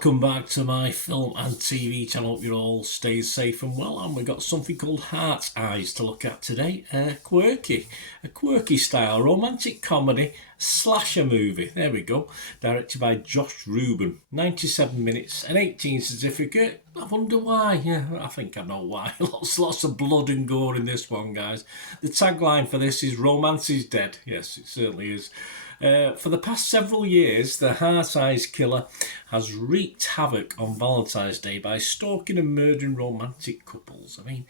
Welcome back to my film and TV channel. Hope you're all staying safe and well. And we've got something called Heart's Eyes to look at today. A quirky style romantic comedy slasher movie. There we go. Directed by Josh Rubin. 97 minutes, an 18 certificate. I wonder why. Yeah, I think I know why. Lots of blood and gore in this one, guys. The tagline for this is "Romance is dead." Yes, it certainly is. For the past several years, the Heart Eyes killer has wreaked havoc on Valentine's Day by stalking and murdering romantic couples. I mean,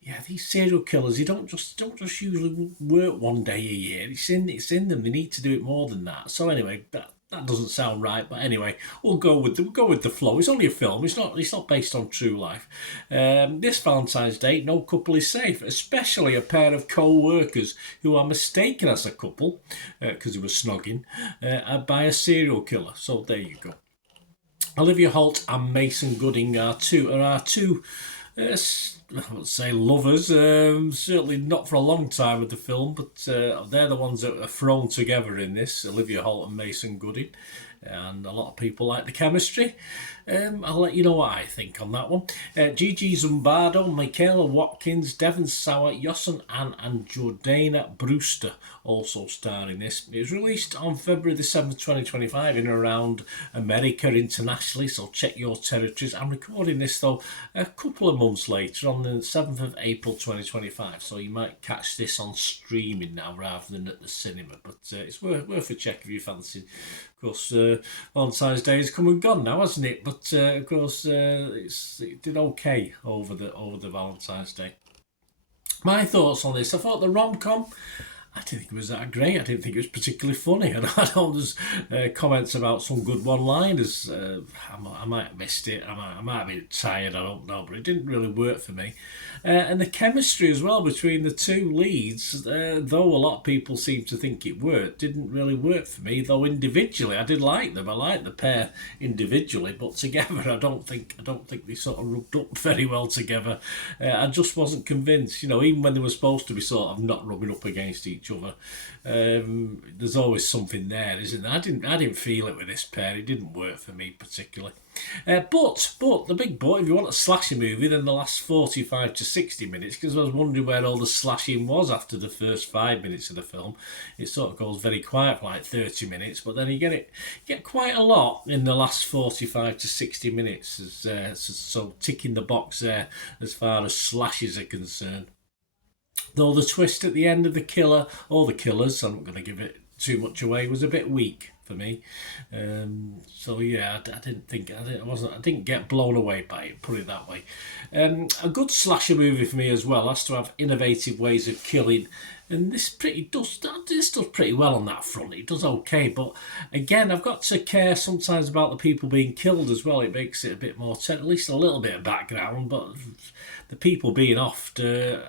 yeah, these serial killers, they don't just usually work one day a year. It's in them. They need to do it more than that. So anyway, that doesn't sound right, but anyway, we'll go with the flow. It's only a film. It's not based on true life. This Valentine's Day, no couple is safe, especially a pair of co-workers who are mistaken as a couple because they were snogging by a serial killer. So there you go. Olivia Holt and Mason Gooding are two. I would say lovers, certainly not for a long time with the film, but they're the ones that are thrown together in this, Olivia Holt and Mason Gooding, and a lot of people like the chemistry. I'll let you know what I think on that one. Gigi Zumbardo, Michaela Watkins, Devon Sauer, Yossen Ann and Jordana Brewster also star in this. It was released on February the 7th, 2025 in and around America internationally, so check your territories. I'm recording this though a couple of months later on the 7th of April 2025, so you might catch this on streaming now rather than at the cinema, but it's worth a check if you fancy. Of course, Valentine's Day has come and gone now, hasn't it? But of course, it did okay over the Valentine's Day. My thoughts on this: I thought the rom-com, I didn't think it was that great. I didn't think it was particularly funny. I know there's comments about some good one-liners. I might have missed it. I might have been tired. I don't know, but it didn't really work for me. And the chemistry as well between the two leads, though a lot of people seem to think it worked, didn't really work for me. Though individually, I did like them. I liked the pair individually, but together, I don't think they sort of rubbed up very well together. I just wasn't convinced. You know, even when they were supposed to be sort of not rubbing up against each other, there's always something there, isn't there? I didn't feel it with this pair. It didn't work for me particularly. But the big but, if you want a slasher movie, then the last 45 to 60 minutes, because I was wondering where all the slashing was after the first 5 minutes of the film. It sort of goes very quiet for like 30 minutes, but then you get quite a lot in the last 45 to 60 minutes. So ticking the box there as far as slashes are concerned. Though the twist at the end of the killer, or the killers, I'm not going to give it too much away, was a bit weak for me. So yeah, I didn't get blown away by it, put it that way. A good slasher movie for me as well has to have innovative ways of killing, and this does pretty well on that front. It does okay, but again, I've got to care sometimes about the people being killed as well. It makes it a bit more at least a little bit of background, but the people being offed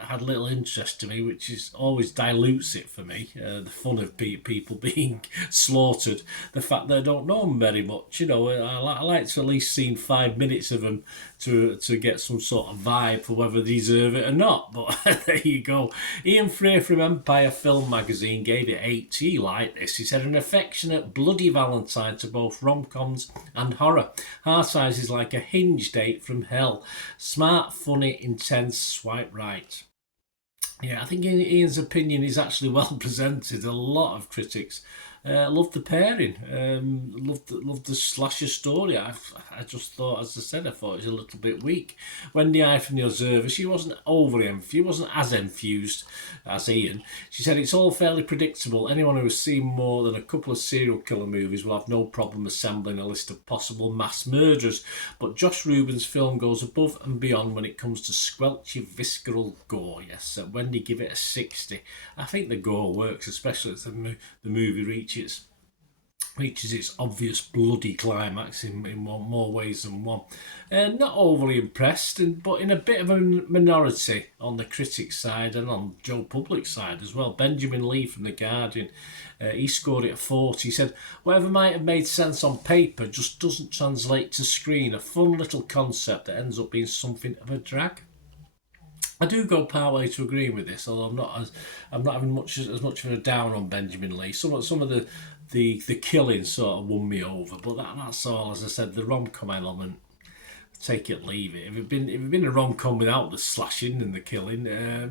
had little interest to me, which is always dilutes it for me. The fun of people being slaughtered, the fact that I don't know them very much. You know, I like to at least see 5 minutes of them to get some sort of vibe for whether they deserve it or not. But there you go. Ian Frey from Empire Film Magazine gave it 8. He liked this. He said, an affectionate, bloody Valentine to both rom-coms and horror. Heart Eyes is like a hinge date from hell. Smart, funny, intense, swipe right. Yeah, I think Ian's opinion is actually well presented. A lot of critics loved the pairing, loved the slasher story. I just thought, as I said, I thought it was a little bit weak. Wendy I from The Observer, she wasn't as enthused as Ian. She said, it's all fairly predictable. Anyone who has seen more than a couple of serial killer movies will have no problem assembling a list of possible mass murderers. But Josh Rubin's film goes above and beyond when it comes to squelchy, visceral gore. Yes, Wendy give it a 60. I think the gore works, especially as the movie reaches its obvious bloody climax in more ways than one. Not overly impressed, but in a bit of a minority on the critics' side and on Joe Public's side as well. Benjamin Lee from The Guardian, he scored it a 40. He said, whatever might have made sense on paper just doesn't translate to screen. A fun little concept that ends up being something of a drag. I do go part way to agreeing with this, although I'm not having as much of a down on Benjamin Lee. Some of the killing sort of won me over, but that's all. As I said, the rom-com element, take it, leave it. If it'd been a rom-com without the slashing and the killing,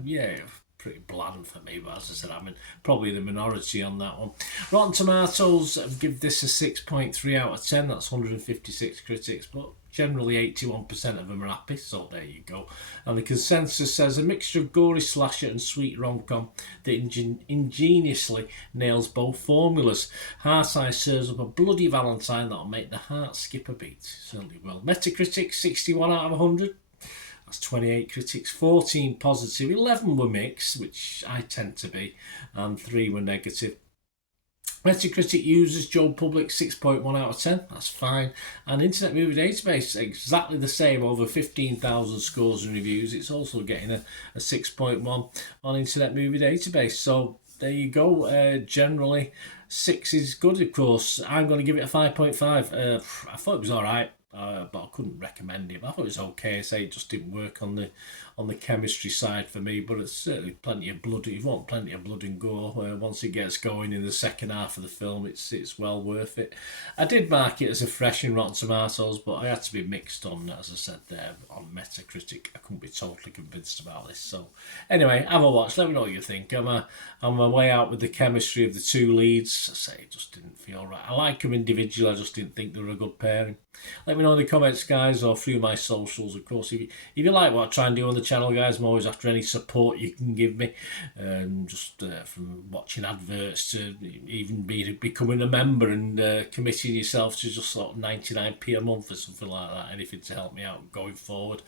yeah, pretty bland for me. But as I said, I'm probably the minority on that one. Rotten Tomatoes give this a 6.3 out of 10. That's 156 critics, but generally 81% of them are happy, so there you go. And the consensus says a mixture of gory slasher and sweet rom-com that ingeniously nails both formulas. Heartside serves up a bloody Valentine that'll make the heart skip a beat. Certainly will. Metacritic 61 out of 100. That's 28 critics, 14 positive, 11 were mixed, which I tend to be, and 3 were negative. Metacritic users, Joe Public 6.1 out of 10, that's fine. And Internet Movie Database, exactly the same, over 15,000 scores and reviews. It's also getting a 6.1 on Internet Movie Database. So there you go. Generally, 6 is good, of course. I'm going to give it a 5.5. I thought it was alright. But I couldn't recommend it. I thought it was okay. I say it just didn't work on the chemistry side for me. But it's certainly plenty of blood. You want plenty of blood and gore. Once it gets going in the second half of the film, it's well worth it. I did mark it as a fresh in Rotten Tomatoes, but I had to be mixed on, as I said there, on Metacritic. I couldn't be totally convinced about this. So anyway, have a watch. Let me know what you think. I'm my way out with the chemistry of the two leads. I say it just didn't feel right. I like them individually. I just didn't think they were a good pairing. Let me know in the comments, guys, or through my socials, of course. If you like what I try and do on the channel, guys, I'm always after any support you can give me. Just from watching adverts to even becoming a member and committing yourself to just sort of 99p a month or something like that. Anything to help me out going forward.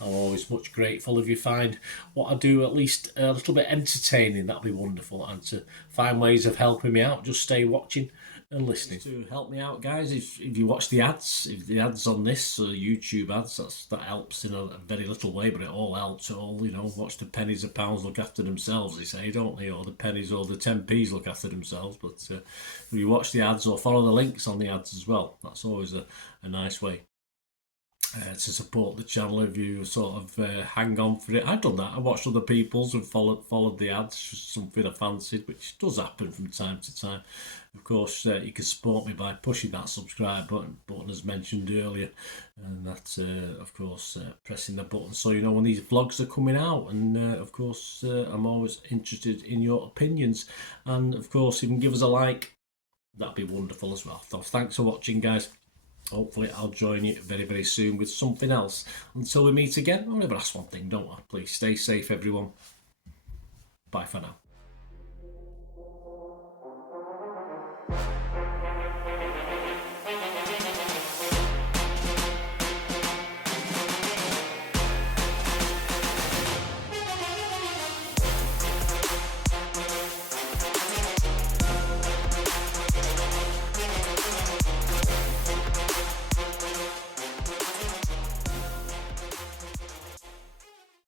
I'm always much grateful. If you find what I do at least a little bit entertaining, that'd be wonderful. And to find ways of helping me out, just stay watching and listening. To help me out, guys, if you watch the ads, if the ads on this YouTube ads, that helps in a very little way, but it all helps. It all, watch the pennies and pounds look after themselves, they say, don't they? Or the pennies or the 10p's look after themselves. But if you watch the ads or follow the links on the ads as well, that's always a nice way to support the channel. If you sort of hang on for it, I've done that. I watched other people's and followed the ads, just something I fancied, which does happen from time to time. Of course, you can support me by pushing that subscribe button as mentioned earlier, and that's of course pressing the button so you know when these vlogs are coming out. And of course, I'm always interested in your opinions, and of course, if you can give us a like, that'd be wonderful as well. So thanks for watching, guys. Hopefully I'll join you very, very soon with something else. Until we meet again, I'll never ask one thing, don't I? Please stay safe, everyone. Bye for now.